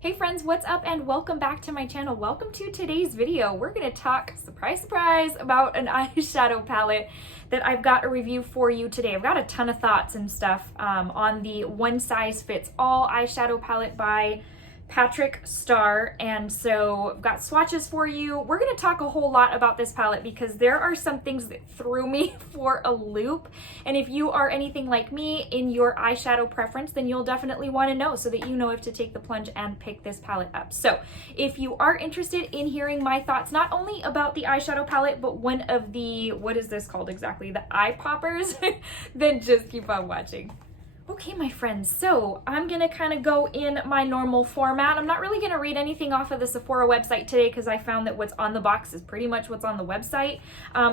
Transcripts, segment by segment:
Hey friends, what's up and welcome back to my channel. Welcome to today's video. We're gonna talk, surprise, surprise, about an eyeshadow palette that I've got a review for you today. I've got a ton of thoughts and stuff on the One Size Fits All eyeshadow palette by Patrick Starrr, and so I've got swatches for you. We're going to talk a whole lot about this palette because there are some things that threw me for a loop, and if you are anything like me in your eyeshadow preference, then you'll definitely want to know so that you know if to take the plunge and pick this palette up. So if you are interested in hearing my thoughts not only about the eyeshadow palette but one of the, what is this called exactly, the eye poppers, then just keep on watching. Okay, my friends, so I'm gonna kind of go in my normal format. I'm not really gonna read anything off of the Sephora website today because I found that what's on the box is pretty much what's on the website.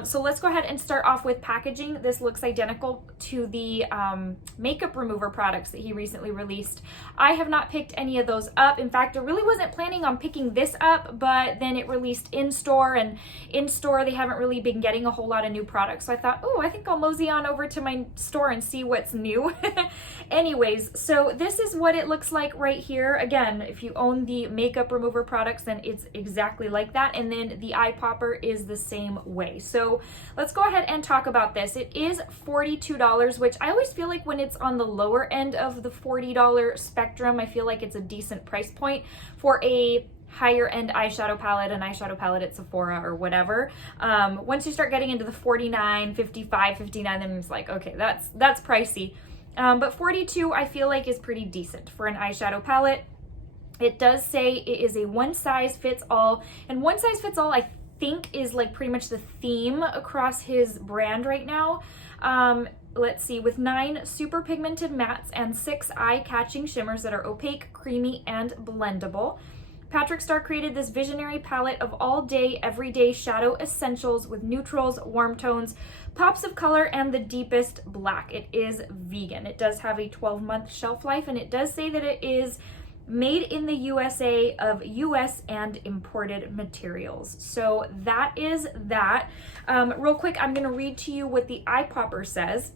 So let's go ahead and start off with packaging. This looks identical to the makeup remover products that he recently released. I have not picked any of those up. In fact, I really wasn't planning on picking this up, but then it released in store, and in store they haven't really been getting a whole lot of new products. So I thought, oh, I think I'll mosey on over to my store and see what's new. Anyways, so this is what it looks like right here. Again, if you own the makeup remover products, then it's exactly like that. And then the eye popper is the same way. So let's go ahead and talk about this. It is $42, which I always feel like when it's on the lower end of the $40 spectrum, I feel like it's a decent price point for a higher end eyeshadow palette, an eyeshadow palette at Sephora or whatever. Once you start getting into the $49, $55, $59, then it's like, okay, that's pricey. But $42 I feel like is pretty decent for an eyeshadow palette. It does say it is a one size fits all, and one size fits all I think is like pretty much the theme across his brand right now. Let's see, with 9 super pigmented mattes and 6 eye-catching shimmers that are opaque, creamy, and blendable. Patrick Starrr created this visionary palette of all-day, everyday shadow essentials with neutrals, warm tones, pops of color, and the deepest black. It is vegan. It does have a 12-month shelf life, and it does say that it is made in the USA of US and imported materials. So that is that. Real quick, I'm going to read to you what the eye popper says,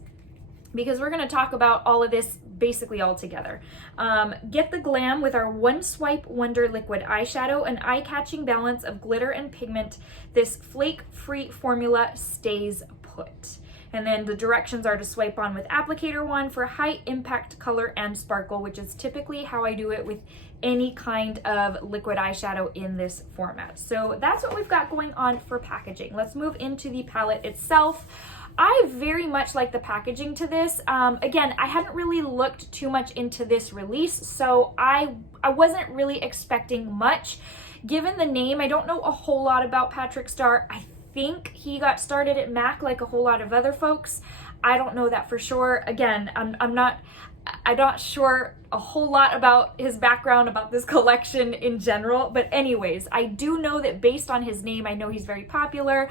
because we're going to talk about all of this basically all together. Get the glam with our One Swipe Wonder Liquid Eyeshadow, an eye-catching balance of glitter and pigment. This flake-free formula stays put. And then the directions are to swipe on with applicator 1 for high impact color and sparkle, which is typically how I do it with any kind of liquid eyeshadow in this format. So that's what we've got going on for packaging. Let's move into the palette itself. I very much like the packaging to this. Again, I hadn't really looked too much into this release, so I wasn't really expecting much. Given the name, I don't know a whole lot about Patrick Starrr. I think he got started at MAC like a whole lot of other folks. I don't know that for sure. Again, I'm not sure a whole lot about his background, about this collection in general, but anyways, I do know that based on his name, I know he's very popular.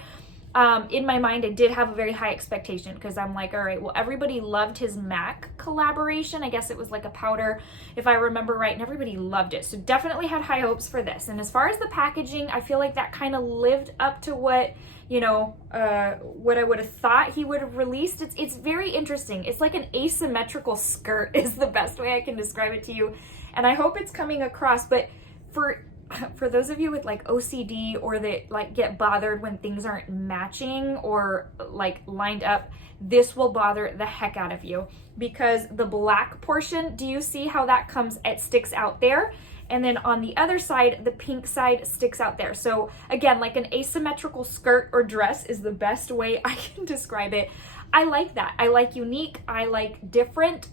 In my mind, I did have a very high expectation because I'm like, all right, well, everybody loved his MAC collaboration. I guess it was like a powder, if I remember right, and everybody loved it. So definitely had high hopes for this. And as far as the packaging, I feel like that kind of lived up to what, what I would have thought he would have released. It's very interesting. It's like an asymmetrical skirt is the best way I can describe it to you. And I hope it's coming across, but for those of you with like OCD or that like get bothered when things aren't matching or like lined up, this will bother the heck out of you because the black portion, do you see how that it sticks out there? And then on the other side, the pink side sticks out there. So again, like an asymmetrical skirt or dress is the best way I can describe it. I like that. I like unique. I like different.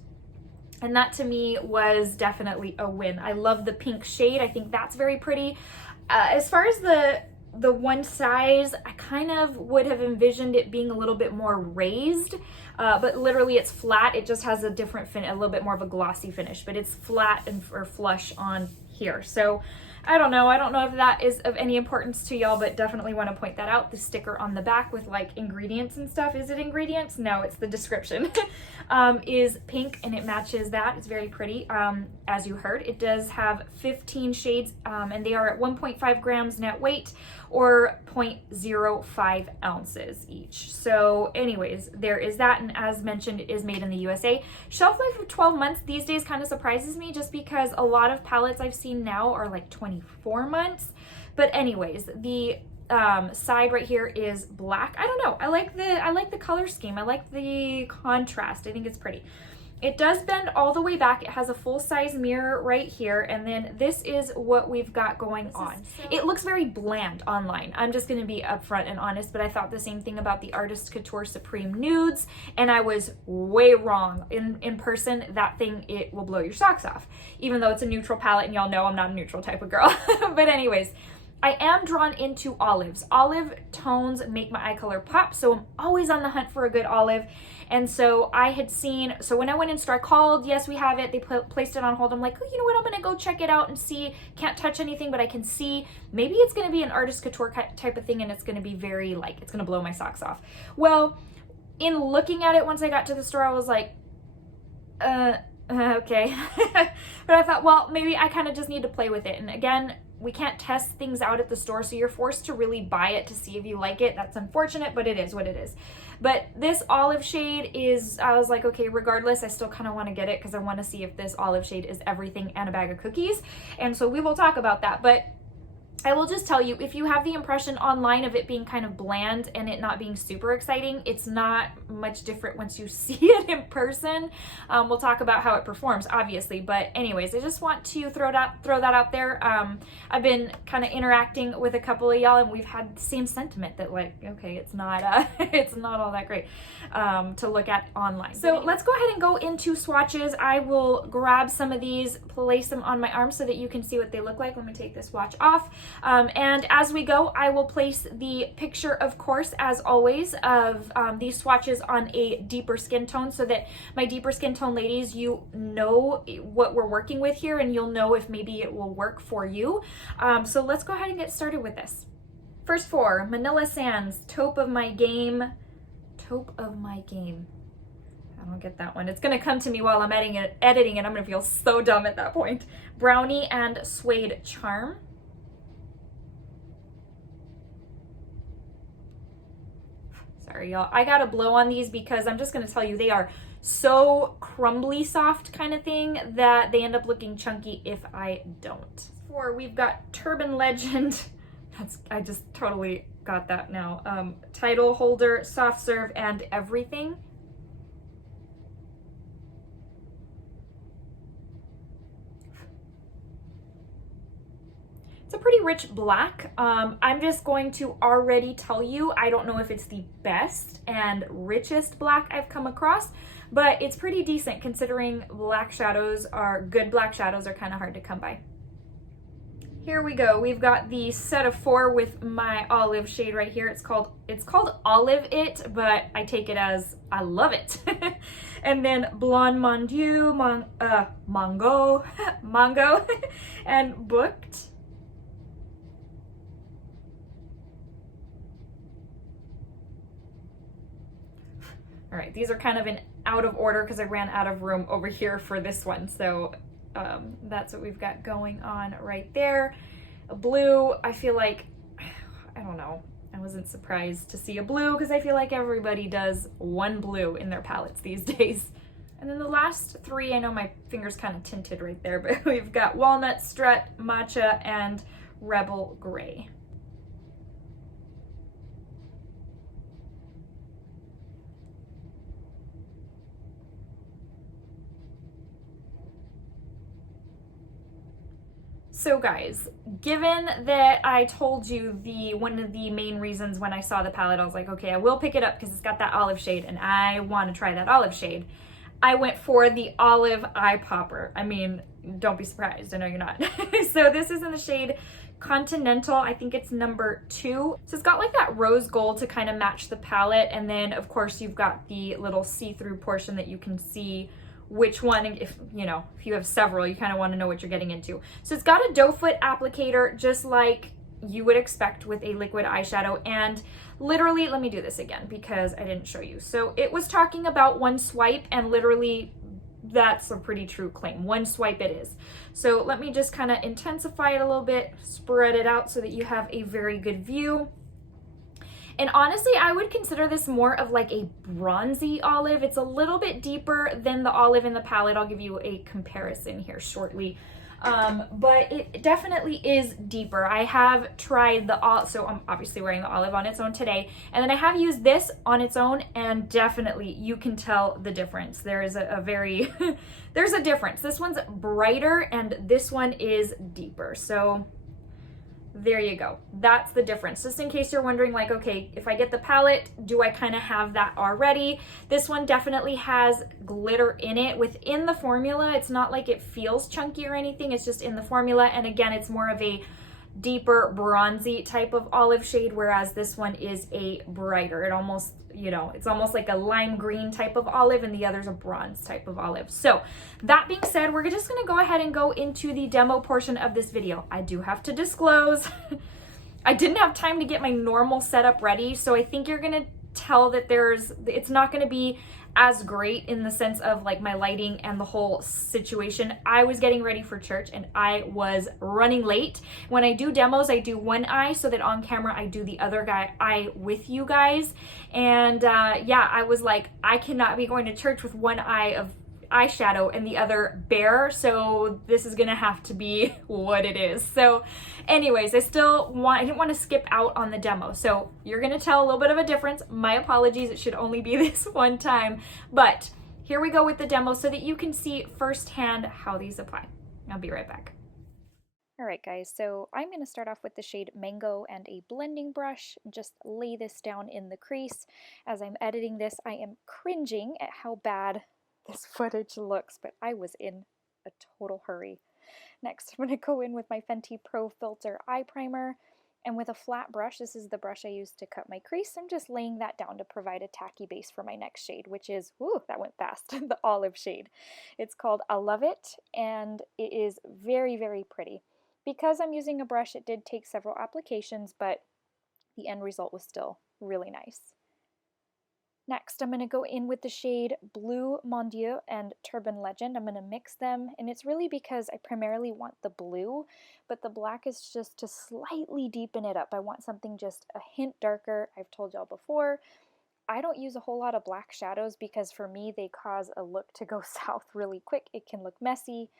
And that to me was definitely a win. I love the pink shade. I think that's very pretty. As far as the one size, I kind of would have envisioned it being a little bit more raised, but literally it's flat. It just has a different a little bit more of a glossy finish, but it's flat or flush on here. So I don't know if that is of any importance to y'all, but definitely want to point that out. The sticker on the back with like ingredients and stuff. Is it ingredients? No, it's the description. Is pink and it matches that. It's very pretty. As you heard, it does have 15 shades and they are at 1.5 grams net weight or 0.05 ounces each. So anyways, there is that. And as mentioned, it is made in the USA. Shelf life of 12 months these days kind of surprises me just because a lot of palettes I've seen seen now are like 24 months. But anyways, the side right here is black. I don't know. I like the color scheme. I like the contrast. I think it's pretty. It does bend all the way back. It has a full-size mirror right here, and then this is what we've got going on. It looks very bland online. I'm just going to be upfront and honest, but I thought the same thing about the Artist Couture Supreme Nudes, and I was way wrong. In person, that thing, it will blow your socks off, even though it's a neutral palette, and y'all know I'm not a neutral type of girl. But anyways, I am drawn into olives. Olive tones make my eye color pop, so I'm always on the hunt for a good olive. And so I had seen, so when I went in store, I called, yes, we have it. They placed it on hold. I'm like, oh, you know what? I'm going to go check it out and see. Can't touch anything, but I can see. Maybe it's going to be an Artist Couture type of thing, and it's going to be very, like, it's going to blow my socks off. Well, in looking at it, once I got to the store, I was like, okay. But I thought, well, maybe I kind of just need to play with it. And again, we can't test things out at the store, so you're forced to really buy it to see if you like it. That's unfortunate, but it is what it is. But this olive shade is, I was like, okay, regardless, I still kind of want to get it because I want to see if this olive shade is everything and a bag of cookies. And so we will talk about that. But I will just tell you, if you have the impression online of it being kind of bland and it not being super exciting, it's not much different once you see it in person. We'll talk about how it performs, obviously, but anyways, I just want to throw that out there. I've been kind of interacting with a couple of y'all, and we've had the same sentiment that, like, okay, it's not it's not all that great to look at online. So let's go ahead and go into swatches. I will grab some of these, place them on my arm so that you can see what they look like. Let me take this swatch off. And as we go, I will place the picture, of course, as always, of these swatches on a deeper skin tone so that my deeper skin tone ladies, you know what we're working with here, and you'll know if maybe it will work for you. So let's go ahead and get started with this. First four, Manila Sands, Taupe of My Game. Taupe of My Game. I don't get that one. It's going to come to me while I'm editing it. I'm going to feel so dumb at that point. Brownie and Suede Charm. Sorry, y'all. I gotta blow on these because I'm just gonna tell you, they are so crumbly soft kind of thing that they end up looking chunky if I don't. Four, we've got Turban Legend. I just totally got that now. Title Holder, Soft Serve, and Everything. It's a pretty rich black. I'm just going to already tell you, I don't know if it's the best and richest black I've come across, but it's pretty decent considering good black shadows are kind of hard to come by. Here we go. We've got the set of four with my olive shade right here. It's called Olive It, but I take it as I love it. And then Blonde Mondieu, Mango, and Booked. All right, these are kind of in out of order because I ran out of room over here for this one. So that's what we've got going on right there. A blue, I feel like, I don't know, I wasn't surprised to see a blue because I feel like everybody does one blue in their palettes these days. And then the last three, I know my finger's kind of tinted right there, but we've got Walnut, Strut, Matcha, and Rebel Gray. So guys, given that I told you one of the main reasons when I saw the palette, I was like, okay, I will pick it up because it's got that olive shade and I want to try that olive shade. I went for the Olive Eye Popper. I mean, don't be surprised. I know you're not. So this is in the shade Continental. I think it's number 2. So it's got like that rose gold to kind of match the palette. And then of course you've got the little see-through portion that you can see which one, if you have several, you kind of want to know what you're getting into. So it's got a doe foot applicator, just like you would expect with a liquid eyeshadow. And literally, let me do this again because I didn't show you. So it was talking about one swipe, and literally that's a pretty true claim. One swipe it is. So let me just kind of intensify it a little bit, spread it out so that you have a very good view. And honestly, I would consider this more of like a bronzy olive. It's a little bit deeper than the olive in the palette. I'll give you a comparison here shortly. but it definitely is deeper. I have tried the olive, so I'm obviously wearing the olive on its own today, and then I have used this on its own, and definitely you can tell the difference. There is a very, there's a difference. This one's brighter and this one is deeper. So there you go. That's the difference. Just in case you're wondering, like, okay, if I get the palette, do I kind of have that already? This one definitely has glitter in it within the formula. It's not like it feels chunky or anything. It's just in the formula. And again, it's more of a deeper bronzy type of olive shade, whereas this one is a brighter. It almost, you know, it's almost like a lime green type of olive, and the other's a bronze type of olive. So that being said, we're just going to go ahead and go into the demo portion of this video. I do have to disclose I didn't have time to get my normal setup ready, so I think you're going to tell that it's not going to be as great in the sense of like my lighting and the whole situation. I was getting ready for church and I was running late. When I do demos, I do one eye so that on camera I do the other eye with you guys. And yeah, I was like, I cannot be going to church with one eye of eyeshadow and the other bare, so this is gonna have to be what it is. So anyways, I didn't want to skip out on the demo, so you're gonna tell a little bit of a difference. My apologies, it should only be this one time, but here we go with the demo so that you can see firsthand how these apply. I'll be right back. All right, guys, so I'm going to start off with the shade Mango and a blending brush. Just lay this down in the crease. As I'm editing this, I am cringing at how bad this footage looks, but I was in a total hurry. Next, I'm going to go in with my Fenty Pro Filter Eye Primer, and with a flat brush, this is the brush I used to cut my crease, I'm just laying that down to provide a tacky base for my next shade, which is, ooh, that went fast, the olive shade. It's called I Love It, and it is very, very pretty. Because I'm using a brush, it did take several applications, but the end result was still really nice. Next, I'm going to go in with the shade Blue Mon Dieu and Turban Legend. I'm going to mix them, and it's really because I primarily want the blue, but the black is just to slightly deepen it up. I want something just a hint darker. I've told y'all before, I don't use a whole lot of black shadows because for me, they cause a look to go south really quick. It can look messy.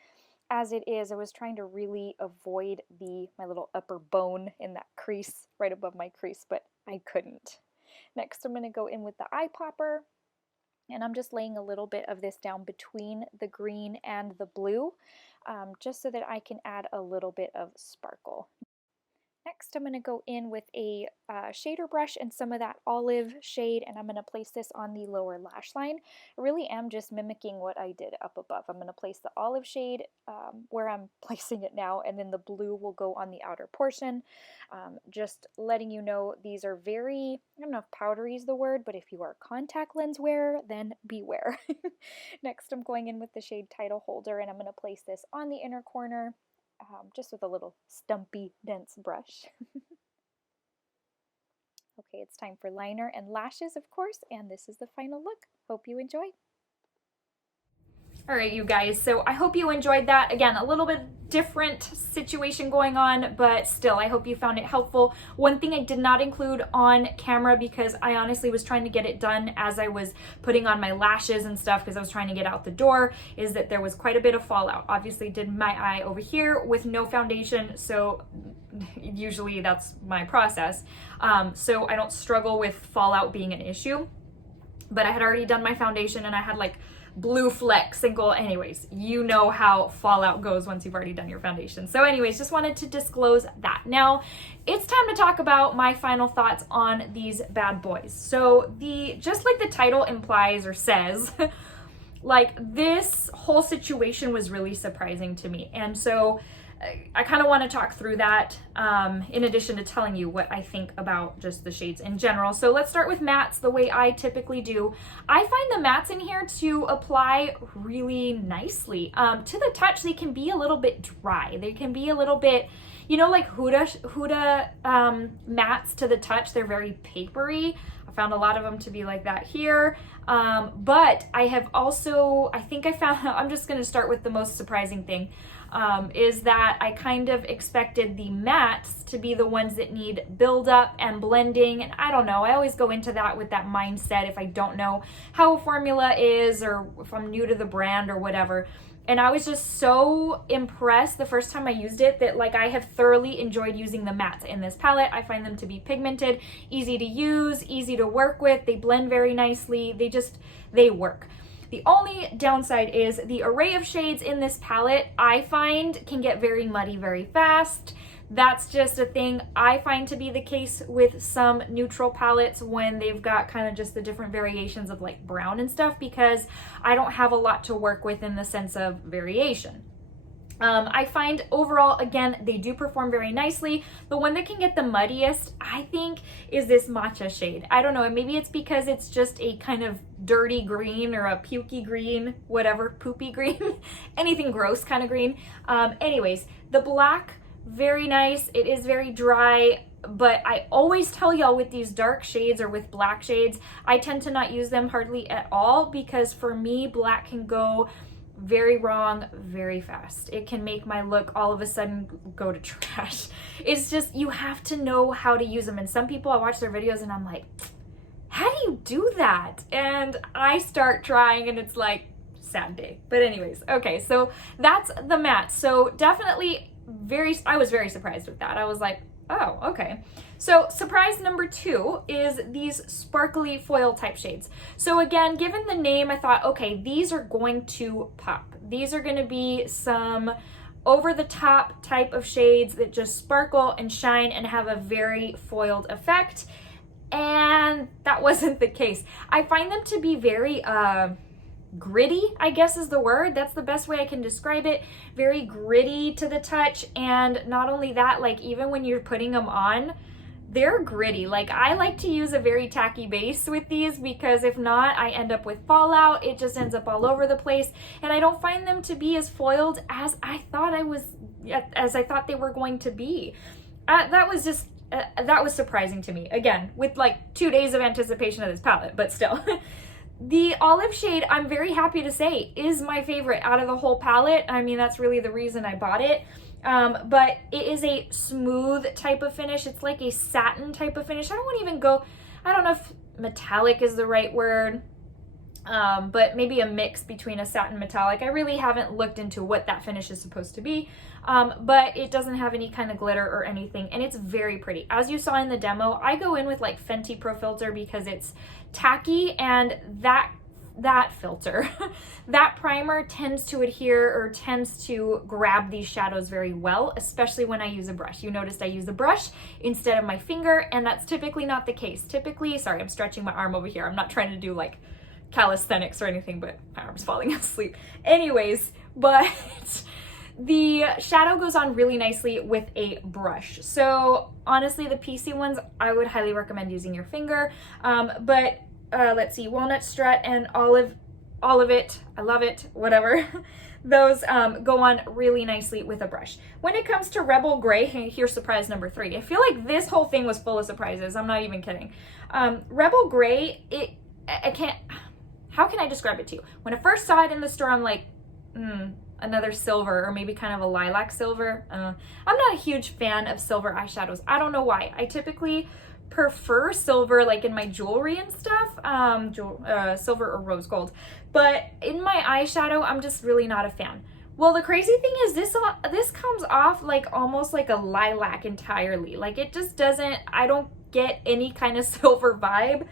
As it is, I was trying to really avoid my little upper bone in that crease right above my crease, but I couldn't. Next, I'm going to go in with the eye popper, and I'm just laying a little bit of this down between the green and the blue, just so that I can add a little bit of sparkle. Next, I'm going to go in with a shader brush and some of that olive shade, and I'm going to place this on the lower lash line. I really am just mimicking what I did up above. I'm going to place the olive shade where I'm placing it now, and then the blue will go on the outer portion. Just letting you know these are very, I don't know if powdery is the word, but if you are a contact lens wearer, then beware. Next, I'm going in with the shade Title Holder, and I'm going to place this on the inner corner. Just with a little stumpy, dense brush. Okay, it's time for liner and lashes, of course, and this is the final look. Hope you enjoy. All right, you guys, so I hope you enjoyed that. Again, a little bit different situation going on, but still, I hope you found it helpful. One thing I did not include on camera because I honestly was trying to get it done as I was putting on my lashes and stuff because I was trying to get out the door, is that there was quite a bit of fallout. Obviously, did my eye over here with no foundation, so usually that's my process. So I don't struggle with fallout being an issue, but I had already done my foundation and I had like blue flecks and gold. Anyways, you know how fallout goes once you've already done your foundation. So anyways, just wanted to disclose that. Now it's time to talk about my final thoughts on these bad boys. So just like the title implies or says, like this whole situation was really surprising to me. And so I kind of want to talk through that in addition to telling you what I think about just the shades in general. So let's start with mattes the way I typically do. I find the mattes in here to apply really nicely. To the touch, they can be a little bit dry. They can be a little bit, you know, like Huda mattes to the touch. They're very papery. I found a lot of them to be like that here. But I have also, I'm just going to start with the most surprising thing. Is that I kind of expected the mattes to be the ones that need build up and blending, and I don't know, I always go into that with that mindset if I don't know how a formula is or if I'm new to the brand or whatever. And I was just so impressed the first time I used it that like I have thoroughly enjoyed using the mattes in this palette. I find them to be pigmented, easy to use, easy to work with. They blend very nicely. They work. The only downside is the array of shades in this palette I find can get very muddy very fast. That's just a thing I find to be the case with some neutral palettes when they've got kind of just the different variations of like brown and stuff, because I don't have a lot to work with in the sense of variation. I find overall, again, they do perform very nicely. The one that can get the muddiest, I think, is this matcha shade. I don't know, maybe it's because it's just a kind of dirty green or a pukey green, whatever, poopy green, anything gross kind of green. Anyways, the black, very nice. It is very dry, but I always tell y'all with these dark shades or with black shades, I tend to not use them hardly at all, because for me, black can go very wrong very fast. It can make my look all of a sudden go to trash. It's just, you have to know how to use them. And some people, I watch their videos and I'm like, how do you do that? And I start trying and it's like, sad day. But anyways, okay, so that's the matte. So definitely I was very surprised with that. I was like, oh, okay. So surprise number 2 is these sparkly foil type shades. So again, given the name, I thought, okay, these are going to pop. These are going to be some over the top type of shades that just sparkle and shine and have a very foiled effect. And that wasn't the case. I find them to be very, gritty, I guess is the word. That's the best way I can describe it. Very gritty to the touch. And not only that, like even when you're putting them on, they're gritty. Like I like to use a very tacky base with these, because if not, I end up with fallout. It just ends up all over the place. And I don't find them to be as foiled as I thought they were going to be. That was surprising to me. Again, with like 2 days of anticipation of this palette, but still. The olive shade, I'm very happy to say, is my favorite out of the whole palette. I mean, that's really the reason I bought it. But it is a smooth type of finish. It's like a satin type of finish. I don't know if metallic is the right word, but maybe a mix between a satin metallic. I really haven't looked into what that finish is supposed to be, but it doesn't have any kind of glitter or anything, and it's very pretty. As you saw in the demo, I go in with like Fenty Pro Filter because it's tacky, and that filter, that primer tends to adhere or tends to grab these shadows very well, especially when I use a brush. You noticed I use a brush instead of my finger, and that's typically not the case. Typically, sorry, I'm stretching my arm over here. I'm not trying to do like calisthenics or anything, but my arm's falling asleep. Anyways, but the shadow goes on really nicely with a brush. So honestly, the PC ones, I would highly recommend using your finger. But let's see, Walnut Strut and Olive It, I love it, whatever. Those go on really nicely with a brush. When it comes to Rebel Gray, here's surprise number 3. I feel like this whole thing was full of surprises. I'm not even kidding. Rebel Gray, how can I describe it to you? When I first saw it in the store, I'm like, another silver, or maybe kind of a lilac silver. I'm not a huge fan of silver eyeshadows. I don't know why. I typically prefer silver like in my jewelry and stuff, silver or rose gold. But in my eyeshadow, I'm just really not a fan. Well, the crazy thing is this comes off like almost like a lilac entirely. Like it just doesn't, I don't get any kind of silver vibe.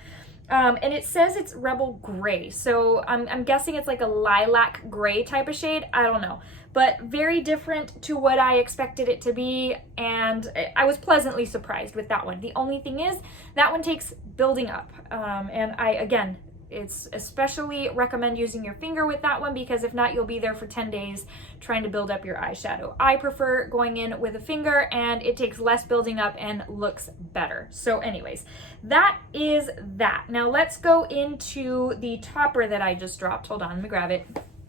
And it says it's Rebel Gray, so I'm guessing it's like a lilac gray type of shade. I don't know, but very different to what I expected it to be, and I was pleasantly surprised with that one. The only thing is that one takes building up, and again, it's especially recommend using your finger with that one, because if not, you'll be there for 10 days trying to build up your eyeshadow. I prefer going in with a finger, and it takes less building up and looks better. So anyways, that is that. Now let's go into the topper that I just dropped. Hold on, let me grab it.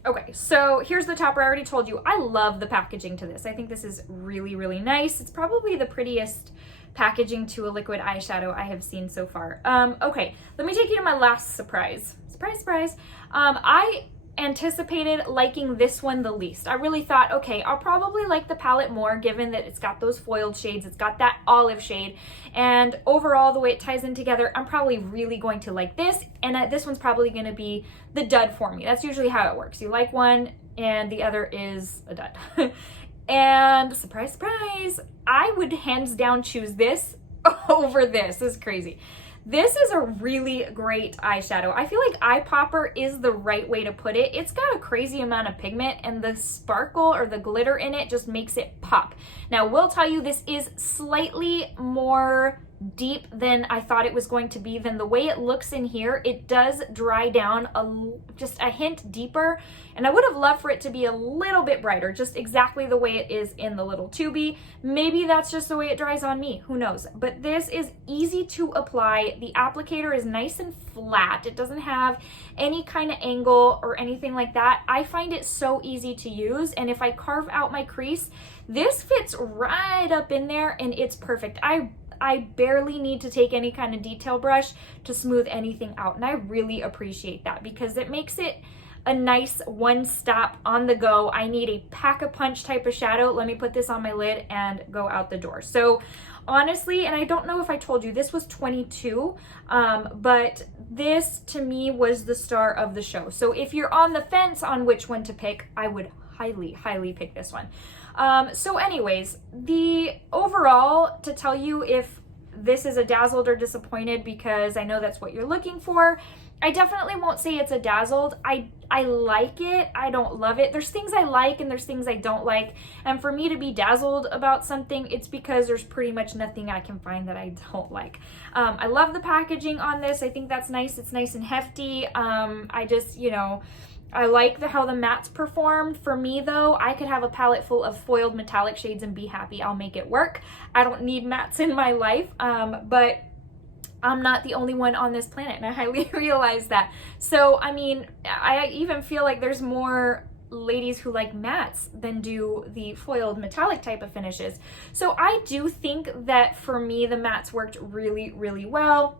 Okay, so here's the topper. I already told you I love the packaging to this. I think this is really, really nice. It's probably the prettiest packaging to a liquid eyeshadow I have seen so far. Okay, let me take you to my last surprise. Surprise. I anticipated liking this one the least. I really thought, okay, I'll probably like the palette more given that it's got those foiled shades, it's got that olive shade, and overall the way it ties in together, I'm probably really going to like this, and this one's probably going to be the dud for me. That's usually how it works. You like one, and the other is a dud. And surprise, surprise, I would hands down choose this over this. This is crazy. This is a really great eyeshadow. I feel like eye popper is the right way to put it. It's got a crazy amount of pigment, and the sparkle or the glitter in it just makes it pop. Now, we'll tell you this is slightly more deep than I thought it was going to be. Than the way it looks in here, it does dry down just a hint deeper, and I would have loved for it to be a little bit brighter, just exactly the way it is in the little tubey. Maybe that's just the way it dries on me, who knows. But this is easy to apply. The applicator is nice and flat. It doesn't have any kind of angle or anything like that. I find it so easy to use, and if I carve out my crease, this fits right up in there and it's perfect. I barely need to take any kind of detail brush to smooth anything out, and I really appreciate that because it makes it a nice one-stop on the go. I need a pack-a-punch type of shadow. Let me put this on my lid and go out the door. So honestly, and I don't know if I told you, this was $22, but this to me was the star of the show. So if you're on the fence on which one to pick, I would highly, highly pick this one. So anyways, the overall, to tell you if this is a dazzled or disappointed, because I know that's what you're looking for, I definitely won't say it's a dazzled. I like it. I don't love it. There's things I like and there's things I don't like. And for me to be dazzled about something, it's because there's pretty much nothing I can find that I don't like. I love the packaging on this. I think that's nice. It's nice and hefty. I just, you know, I like how the mattes performed. For me though, I could have a palette full of foiled metallic shades and be happy. I'll make it work. I don't need mattes in my life, but I'm not the only one on this planet, and I highly realize that. So, I mean, I even feel like there's more ladies who like mattes than do the foiled metallic type of finishes. So I do think that for me, the mattes worked really, really well.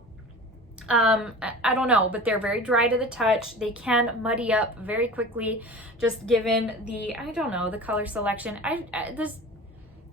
I don't know, but they're very dry to the touch. They can muddy up very quickly, just given the, I don't know, the color selection.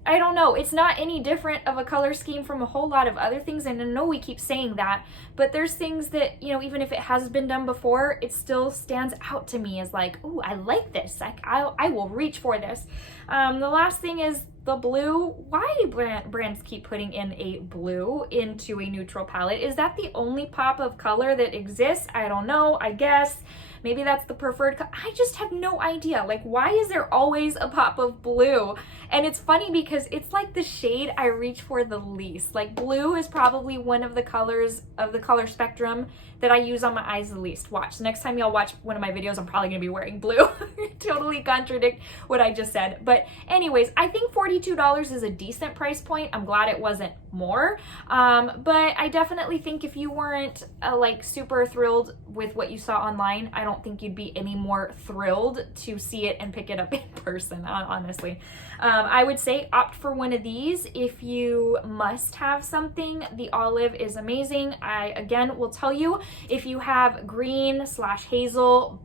I don't know. It's not any different of a color scheme from a whole lot of other things. And I know we keep saying that, but there's things that, you know, even if it has been done before, it still stands out to me as like, ooh, I like this. Like, I will reach for this. The last thing is the blue. Why do brands keep putting in a blue into a neutral palette? Is that the only pop of color that exists? I don't know. I guess maybe that's the preferred color. I just have no idea. Like, why is there always a pop of blue? And it's funny because it's like the shade I reach for the least. Like, blue is probably one of the colors of the color spectrum that I use on my eyes the least. Watch, next time y'all watch one of my videos, I'm probably gonna be wearing blue. Totally contradict what I just said. But anyways, I think $42 is a decent price point. I'm glad it wasn't more. But I definitely think if you weren't like super thrilled with what you saw online, I don't think you'd be any more thrilled to see it and pick it up in person, honestly. I would say opt for one of these if you must have something. The olive is amazing. I, again, will tell you, if you have green/hazel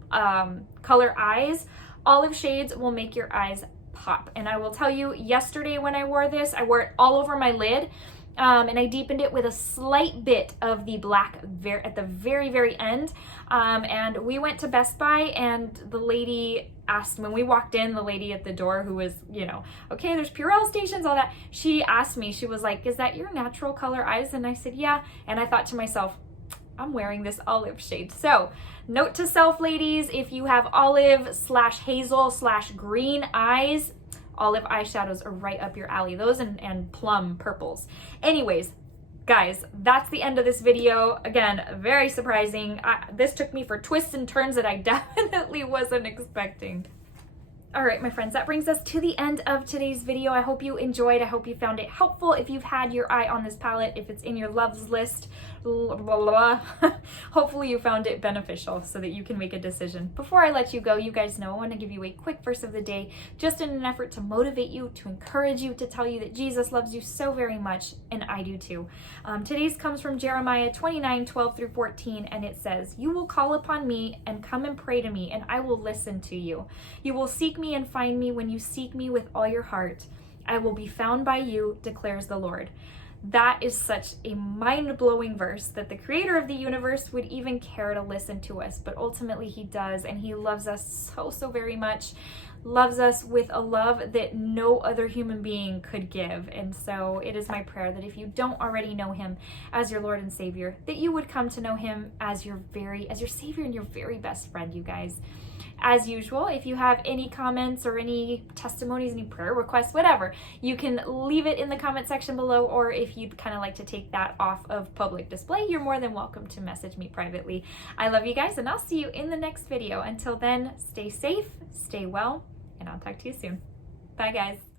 color eyes, olive shades will make your eyes pop. And I will tell you, yesterday when I wore this, I wore it all over my lid. And I deepened it with a slight bit of the black at the very, very end. And we went to Best Buy, and the lady asked, when we walked in, the lady at the door who was, you know, okay, there's Purell stations, all that. She asked me, she was like, is that your natural color eyes? And I said, yeah. And I thought to myself, I'm wearing this olive shade. So note to self, ladies, if you have olive/hazel/green eyes, olive eyeshadows are right up your alley. Those and plum purples. Anyways, guys, that's the end of this video. Again, very surprising. This took me for twists and turns that I definitely wasn't expecting. All right, my friends, that brings us to the end of today's video. I hope you enjoyed. I hope you found it helpful. If you've had your eye on this palette, if it's in your loves list, blah, blah, blah, hopefully you found it beneficial so that you can make a decision. Before I let you go, you guys know I want to give you a quick verse of the day, just in an effort to motivate you, to encourage you, to tell you that Jesus loves you so very much, and I do too. Today's comes from Jeremiah 29:12-14, and it says, "You will call upon me and come and pray to me, and I will listen to you. You will seek me and find me when you seek me with all your heart. I will be found by you, declares the Lord." That is such a mind-blowing verse that the creator of the universe would even care to listen to us, but ultimately he does, and he loves us so very much, loves us with a love that no other human being could give. And so it is my prayer that if you don't already know him as your Lord and Savior, that you would come to know him as your Savior and your very best friend, you guys. As usual, if you have any comments or any testimonies, any prayer requests, whatever, you can leave it in the comment section below, or if you'd kind of like to take that off of public display, you're more than welcome to message me privately. I love you guys, and I'll see you in the next video. Until then, stay safe, stay well, and I'll talk to you soon. Bye, guys.